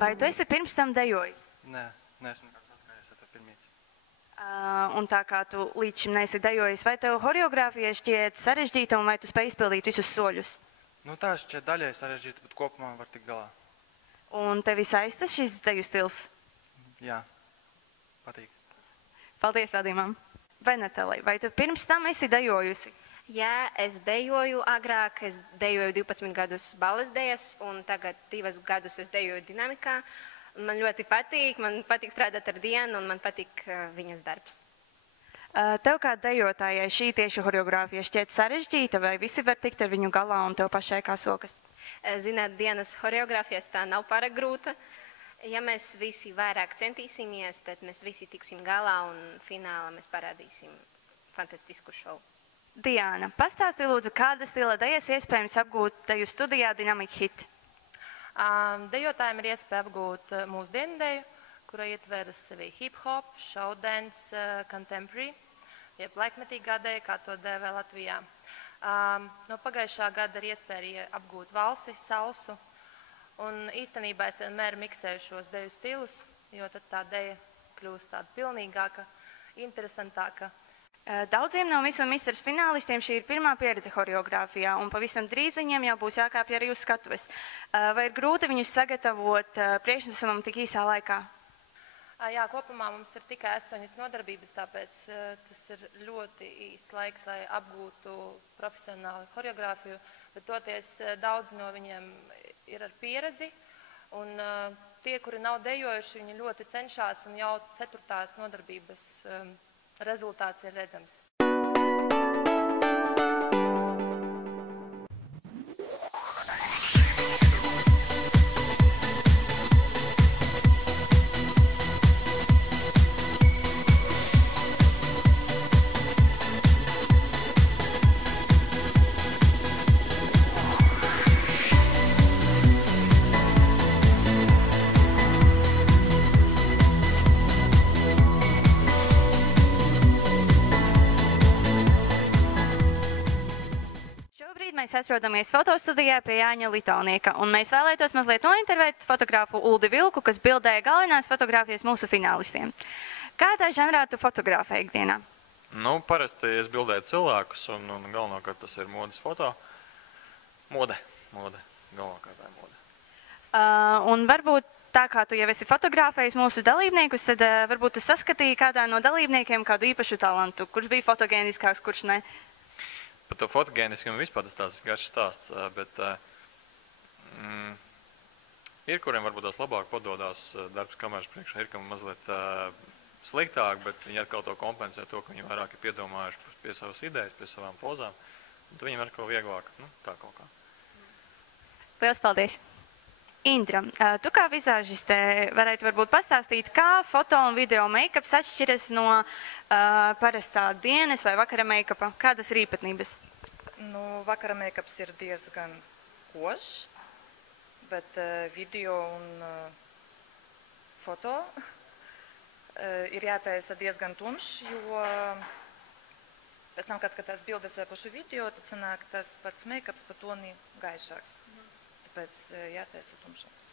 Vai tu esi pirms tam dejojis? Nē, neesmu nekad saskāries ar to pirmīt. Un tā kā tu līdz šim neesi dejojis, vai tev horeogrāfija šķiet sarežģīta un vai tu spēj izpildīt visus soļus? Nu tā šķiet daļai sarežģīta, bet kopumā var tikt galā. Un tevi saista šis deju stils? Jā, patīk. Paldies, Vadimam. Venetelai, vai tu pirms tam esi dejojusi? Jā, es dejoju agrāk, es dejoju 12 gadus balles dejas, un tagad 2 gadus es dejoju dinamikā. Man ļoti patīk, strādāt ar Dianu, un man patīk viņas darbs. Tev kā dejotājai šī tieši horeogrāfija šķiet sarežģīta, vai visi var tikt ar viņu galā un tev pašai kā sokas? Zināt, Dienas horeogrāfijas tā nav pārāk grūta. Ja mēs visi vairāk centīsimies, tad mēs visi tiksim galā un finālā mēs parādīsim fantastisku šovu. Diana, pastāsti lūdzu, kāda stila dejas iespējams apgūt deju studijā Dynamic Hit? Dejotājiem ir iespēja apgūt mūsdienu deju, kura ietveras sevi hip-hop, showdance, contemporary, jeb laikmetīgā deja, kā to dēvē Latvijā. No pagājušā gada ir iespēja apgūt valsi, salsu, un īstenībā es vienmēr miksēju šos deju stilus, jo tad tā deja kļūst tāda pilnīgāka, interesantāka. Daudziem no Miss un Misters finālistiem šī ir pirmā pieredze horeogrāfijā, un pavisam drīz viņiem jau būs jākāpj arī uz skatuves. Vai ir grūti viņus sagatavot priekšnesumam tik īsā laikā? Jā, kopumā mums ir tikai 8 nodarbības, tāpēc tas ir ļoti īsts laiks, lai apgūtu profesionāli horeogrāfiju, bet toties daudz no viņiem ir ar pieredzi, un tie, kuri nav dejojuši, viņi ļoti cenšas, un jau 4. nodarbības rezultāts ir redzams. Mēs atrodamies fotostudijā pie Jāņa Litaunieka, un mēs vēlētos mazliet nointervēt fotogrāfu Uldi Vilku, kas bildēja galvenās fotogrāfijas mūsu finālistiem. Kādā žanrā tu fotografē ikdienā? Nu, parasti es bildēju cilvēkus, un galvenokārt tas ir modes foto. Mode. Galvenokārt tā ir mode. Un varbūt tā kā tu jau esi fotografējis mūsu dalībniekus, tad varbūt tu saskatīji kādā no dalībniekiem kādu īpašu talantu, kurš bija fotogēniskāks, kurš ne? Par to fotogēniskumu vispār tas tāds garš stāsts, bet ir, kuriem varbūt tās labāk padodās darbs kameras priekšā, ir, kam mazliet sliktāk, bet viņi atkal to kompensē to, ka viņi vairāk ir piedomājuši pie savas idejas, pie savām pozām, un tad viņiem atkal vieglāk, tā kaut kā. Lielas paldies! Indra, tu kā vizāžiste varētu varbūt pastāstīt, kā foto un video make-ups atšķiras no parastā dienas vai vakara make-upa? Kādas ir īpatnības? Nu, vakara make-ups ir diezgan košs, bet video un foto ir jātaisa diezgan tumšs, jo pēc tam, kad skatās bildes vai pašu video, tad sanāk tas pats make-ups pa toni gaišāks. Tāpēc jātaisa tumšāks.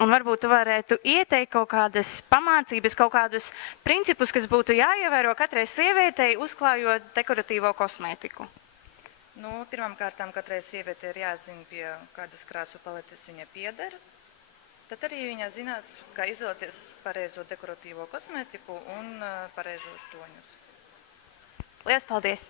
Un varbūt tu varētu ieteikt kaut kādas pamācības, kaut kādus principus, kas būtu jāievēro katrai sievietei, uzklājot dekoratīvo kosmētiku? Nu, pirmkārtām, katrai sievietei ir jāzina, pie kādas krāsu paletes viņa pieder. Tad arī viņa zinās, kā izvēlēties pareizo dekoratīvo kosmētiku un pareizos toņus. Lielas paldies!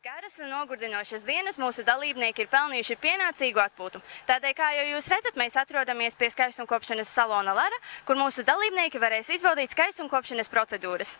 Garas un nogurdinošas dienas mūsu dalībnieki ir pelnījuši pienācīgu atpūtu. Tādēļ, kā jau jūs redzat, mēs atrodamies pie skaistumkopšanas salona Lara, kur mūsu dalībnieki varēs izbaudīt skaistumkopšanas procedūras.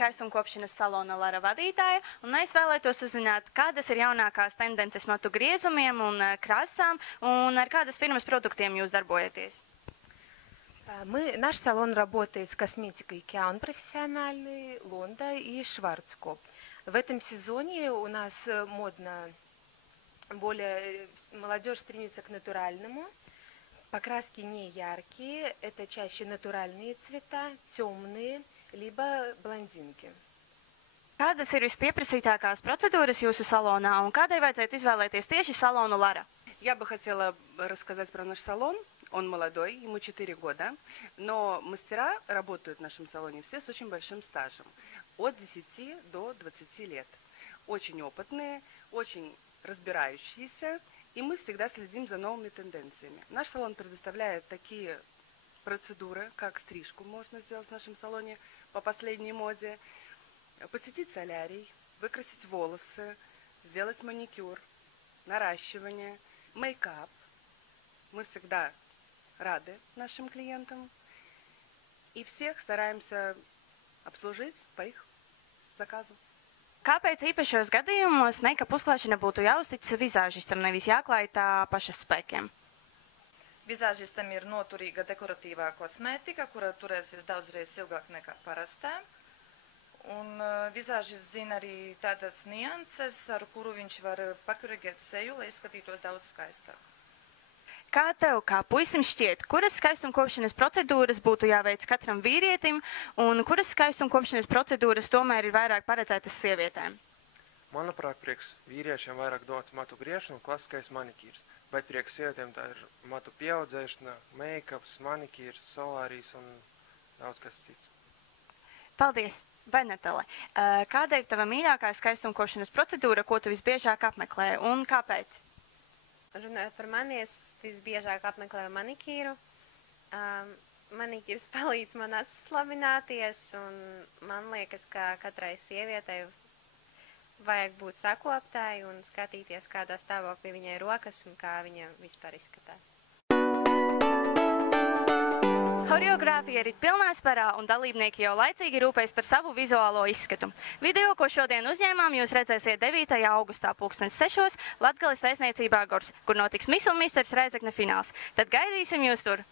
skaistumkopšanas salona Lara vadītāja, un mēs vēlētos uzzināt, kādas ir jaunākās tendences matu griezumiem un krāsām, un ar kādas firmas produktiem jūs darbojaties. Наш салон работает с косметикой Киан профессиональной, Лонда и Шварцкоп. В этом сезоне у нас модно, молодежь стремится к натуральному. Покраски не яркие, это чаще натуральные цвета, темные, либо блондинки. Kādas ir vispieprasītākās procedūras jūsu salonā, un kādai vajadzētu izvēlēties tieši salonu Lara? Я бы хотела рассказать про наш салон. Он молодой, ему 4 года, но мастера работают в нашем салоне все с очень большим стажем, от 10 до 20 лет. Очень опытные, очень разбирающиеся, и мы всегда следим за новыми тенденциями. Наш салон предоставляет такие процедуры, как стрижку можно сделать в нашем салоне по последней моде, посетить солярий, выкрасить волосы, сделать маникюр, наращивание, мейкап. Мы всегда рады нашим клиентам и всех стараемся обслужить по их заказу. Kāpēc īpašos gadījumos make-up uzklāšana būtu jāuztic vizāžistam, nevis jāklāj tā pašas spēkiem? Vizāžistam ir noturīga dekoratīvā kosmētika, kura turēsies daudzreiz ilgāk nekā parastā. Un vizāžists zina arī tādas nianses, ar kuru viņš var pakorigēt seju, lai izskatītos daudz skaistāk. Kā tev, kā puisim šķiet, kuras skaistumkopšanas procedūras būtu jāveic katram vīrietim, un kuras skaistumkopšanas procedūras tomēr ir vairāk paredzētas sievietēm? Manuprāt, priekš vīriešiem vairāk dots matu griešana un klasiskais manikīrs, bet priekš sievietēm tā ir matu pieaudzēšana, make-ups, manikīrs, solārijas un daudz kas cits. Paldies! Benetele, kāda ir tava mīļākā skaistumkopšanas procedūra, ko tu visbiežāk apmeklē, un kāpēc? Runājot par mani, es visbiežāk apmeklēju manikīru. Manikīrs palīdz man atslabināties, un man liekas, ka katrai sievietei vajag būt sakoptai un skatīties, kādā stāvoklī viņai rokas un kā viņa vispār izskatās. Horeogrāfija ir pilnā sparā, un dalībnieki jau laicīgi rūpējas par savu vizuālo izskatu. Video, ko šodien uzņēmām, jūs redzēsiet 9. augustā 6:00 Latgales vēstniecībā Gors, kur notiks Miss un Misters Rēzekne fināls. Tad gaidīsim jūs tur!